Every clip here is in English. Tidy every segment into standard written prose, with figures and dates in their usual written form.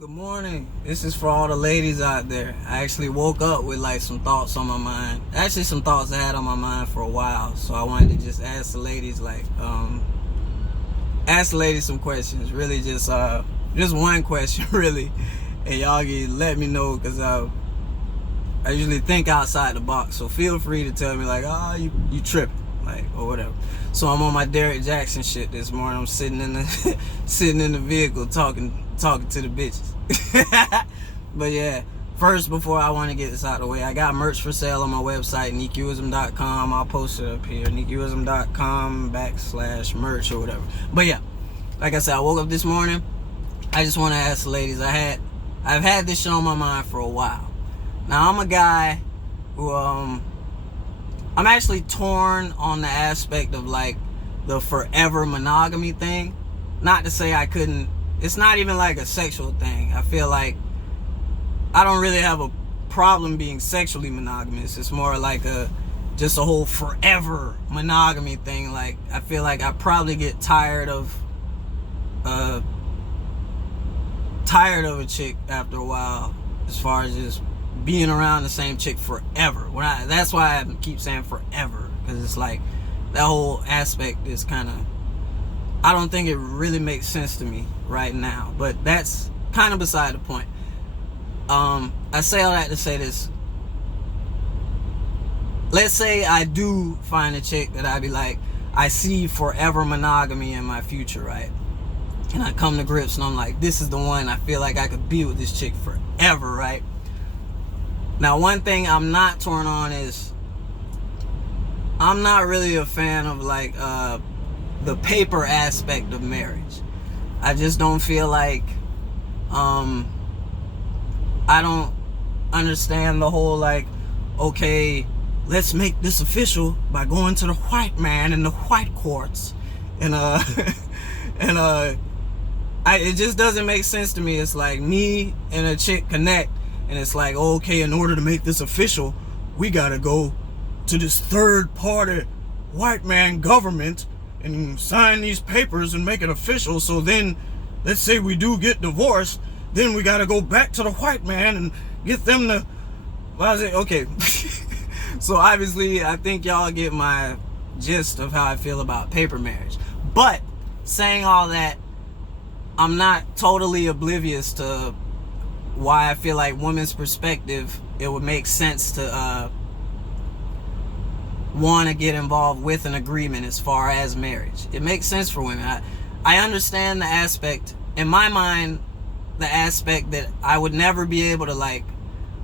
Good morning. This is for all the ladies out there. I actually woke up with like some thoughts on my mind. Actually, some thoughts I had on my mind for a while. So I wanted to just ask the ladies some questions. Really, just one question, really. And y'all can let me know because I usually think outside the box. So feel free to tell me like, oh, you tripping, like, or whatever. So I'm on my Derek Jackson shit this morning. I'm sitting in the vehicle talking to the bitches. But yeah, first, before I want to get this out of the way, I got merch for sale on my website, nicuism.com. I'll post it up here, nicuism.com/merch or whatever. But yeah, like I said, I woke up this morning. I just want to ask the ladies, I've had this shit on my mind for a while. Now, I'm a guy who I'm actually torn on the aspect of like the forever monogamy thing. Not to say I couldn't. It's not even like a sexual thing. I feel like I don't really have a problem being sexually monogamous. It's more like just a whole forever monogamy thing. Like, I feel like I probably get tired of a chick after a while, as far as just being around the same chick forever. That's why I keep saying forever, because it's like that whole aspect is kind of, I don't think it really makes sense to me right now, but that's kind of beside the point. I say all that to say this. Let's say I do find a chick that I'd be like, I see forever monogamy in my future, right? And I come to grips and I'm like, this is the one. I feel like I could be with this chick forever, right? Now, one thing I'm not torn on is I'm not really a fan of like the paper aspect of marriage. I just don't feel like I don't understand the whole like, okay, let's make this official by going to the white man in the white courts, and it just doesn't make sense to me. It's like me and a chick connect, and it's like, okay, in order to make this official, we gotta go to this third party white man government and sign these papers and make it official. So then, let's say we do get divorced, then we gotta go back to the white man and get them to, okay. So obviously, I think y'all get my gist of how I feel about paper marriage. But saying all that, I'm not totally oblivious to why I feel like women's perspective, it would make sense to want to get involved with an agreement as far as marriage. It makes sense for women. I understand the aspect, in my mind, the aspect that I would never be able to like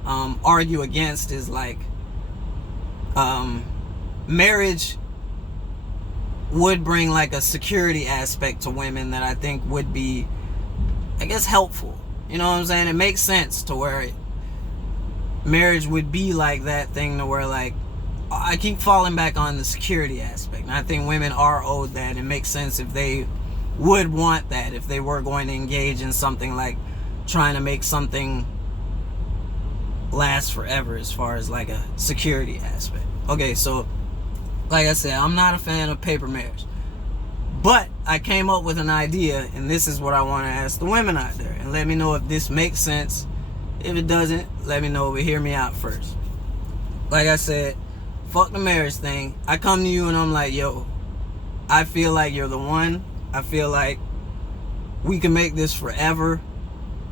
argue against is like marriage would bring like a security aspect to women that I think would be, I guess, helpful. You know what I'm saying? It makes sense to where marriage would be like that thing to where like, I keep falling back on the security aspect. And I think women are owed that. It makes sense if they would want that, if they were going to engage in something like trying to make something last forever as far as like a security aspect. Okay, so like I said, I'm not a fan of paper marriage. But I came up with an idea, and this is what I want to ask the women out there. And let me know if this makes sense. If it doesn't, let me know, but hear me out first. Like I said, fuck the marriage thing. I come to you and I'm like, yo, I feel like you're the one. I feel like we can make this forever.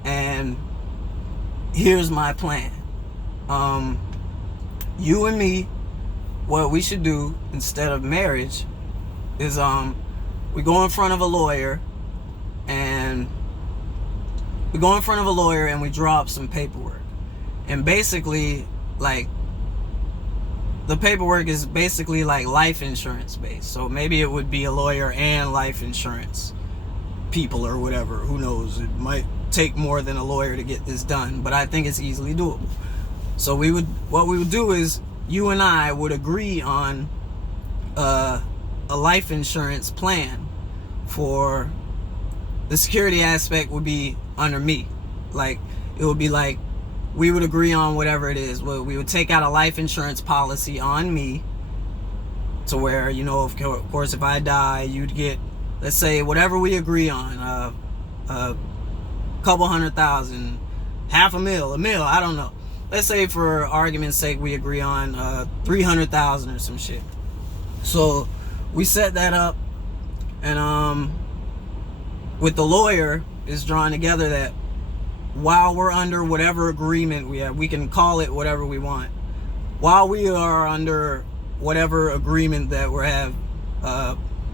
And here's my plan. You and me, what we should do instead of marriage is we go in front of a lawyer and we draw up some paperwork. And basically, like, the paperwork is basically like life insurance based. So maybe it would be a lawyer and life insurance people or whatever. Who knows? It might take more than a lawyer to get this done, but I think it's easily doable. So what we would do is you and I would agree on a life insurance plan. For the security aspect would be under me. Like, it would be like we would agree on whatever it is. We would take out a life insurance policy on me to where, you know, of course, if I die, you'd get, let's say, whatever we agree on, couple $100,000, $500,000, I don't know. Let's say for argument's sake we agree on $300,000 or some shit. So we set that up, and with the lawyer, it's drawn together that while we're under whatever agreement we have, we can call it whatever we want. While we are under whatever agreement that we have,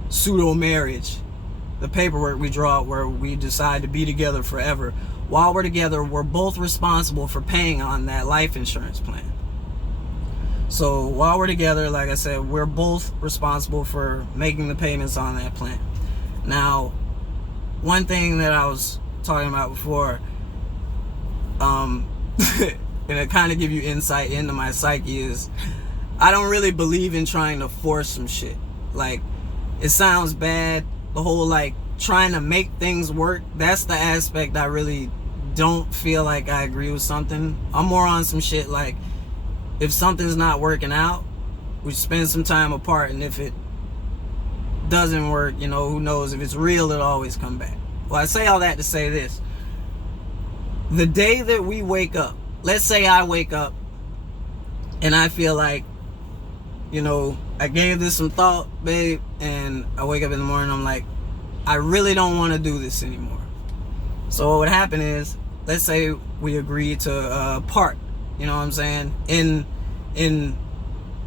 pseudo marriage, the paperwork we draw where we decide to be together forever, while we're together, we're both responsible for paying on that life insurance plan. So while we're together, like I said, we're both responsible for making the payments on that plan. Now, one thing that I was talking about before, and it kind of give you insight into my psyche, is I don't really believe in trying to force some shit. Like, it sounds bad, the whole like trying to make things work. That's the aspect I really don't feel like I agree with something. I'm more on some shit like, if something's not working out, we spend some time apart, and if it doesn't work, you know, who knows, if it's real, it'll always come back. Well, I say all that to say this. The day that we wake up, let's say I wake up and I feel like, you know, I gave this some thought, babe, and I wake up in the morning, I'm like, I really don't want to do this anymore. So what would happen is, let's say we agree to part, you know what I'm saying? In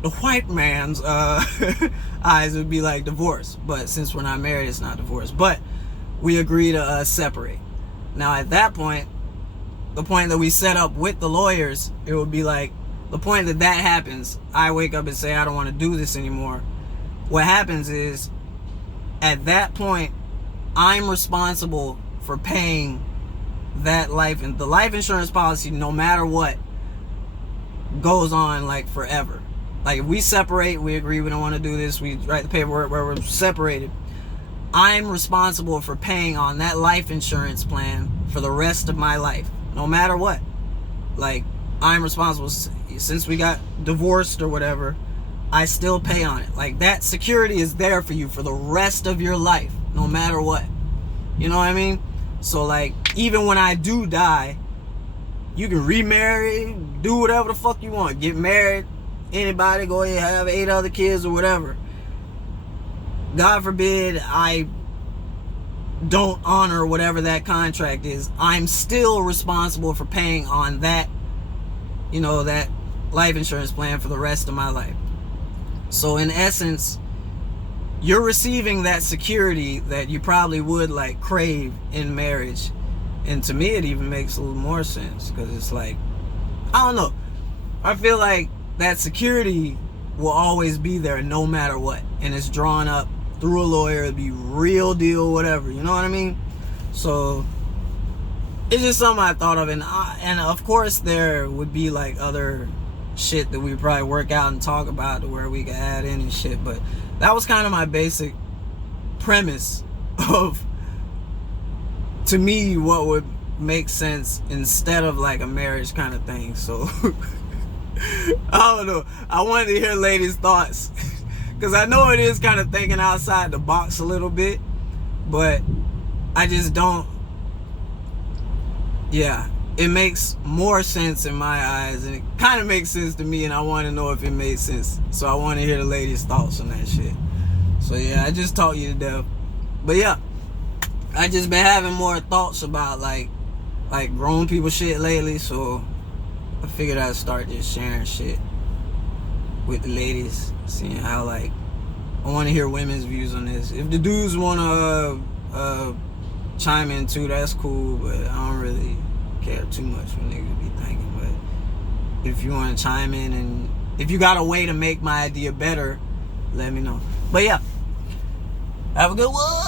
the white man's eyes, it would be like divorce. But since we're not married, it's not divorce. But we agree to separate. Now at that point, the point that we set up with the lawyers, it would be like, the point that that happens, I wake up and say, I don't want to do this anymore. What happens is, at that point, I'm responsible for paying that life, and the life insurance policy, no matter what, goes on like forever. Like, if we separate, we agree we don't want to do this, we write the paperwork where we're separated, I'm responsible for paying on that life insurance plan for the rest of my life, no matter what. Like, I'm responsible. Since we got divorced or whatever, I still pay on it. Like, that security is there for you for the rest of your life, no matter what. You know what I mean? So, like, even when I do die, you can remarry, do whatever the fuck you want, get married, anybody, go ahead, have 8 other kids or whatever. God forbid I don't honor whatever that contract is, I'm still responsible for paying on that, you know, that life insurance plan for the rest of my life. So in essence, you're receiving that security that you probably would like crave in marriage. And to me, it even makes a little more sense, because it's like, I don't know, I feel like that security will always be there no matter what, and it's drawn up through a lawyer. It'd be real deal, whatever, you know what I mean? So it's just something I thought of, and of course there would be like other shit that we probably work out and talk about to where we could add in and shit, but that was kind of my basic premise of, to me, what would make sense instead of like a marriage kind of thing. So I don't know, I wanted to hear ladies' thoughts because I know it is kind of thinking outside the box a little bit, but I just don't, yeah, it makes more sense in my eyes, and it kind of makes sense to me, and I want to know if it made sense. So I want to hear the ladies' thoughts on that shit. So yeah, I just taught you to death. But yeah, I just been having more thoughts about like grown people shit lately, so I figured I'd start just sharing shit with the ladies, seeing how, like, I want to hear women's views on this. If the dudes want to chime in too, that's cool, but I don't really care too much what niggas be thinking. But if you want to chime in, and if you got a way to make my idea better, let me know. But yeah, have a good one.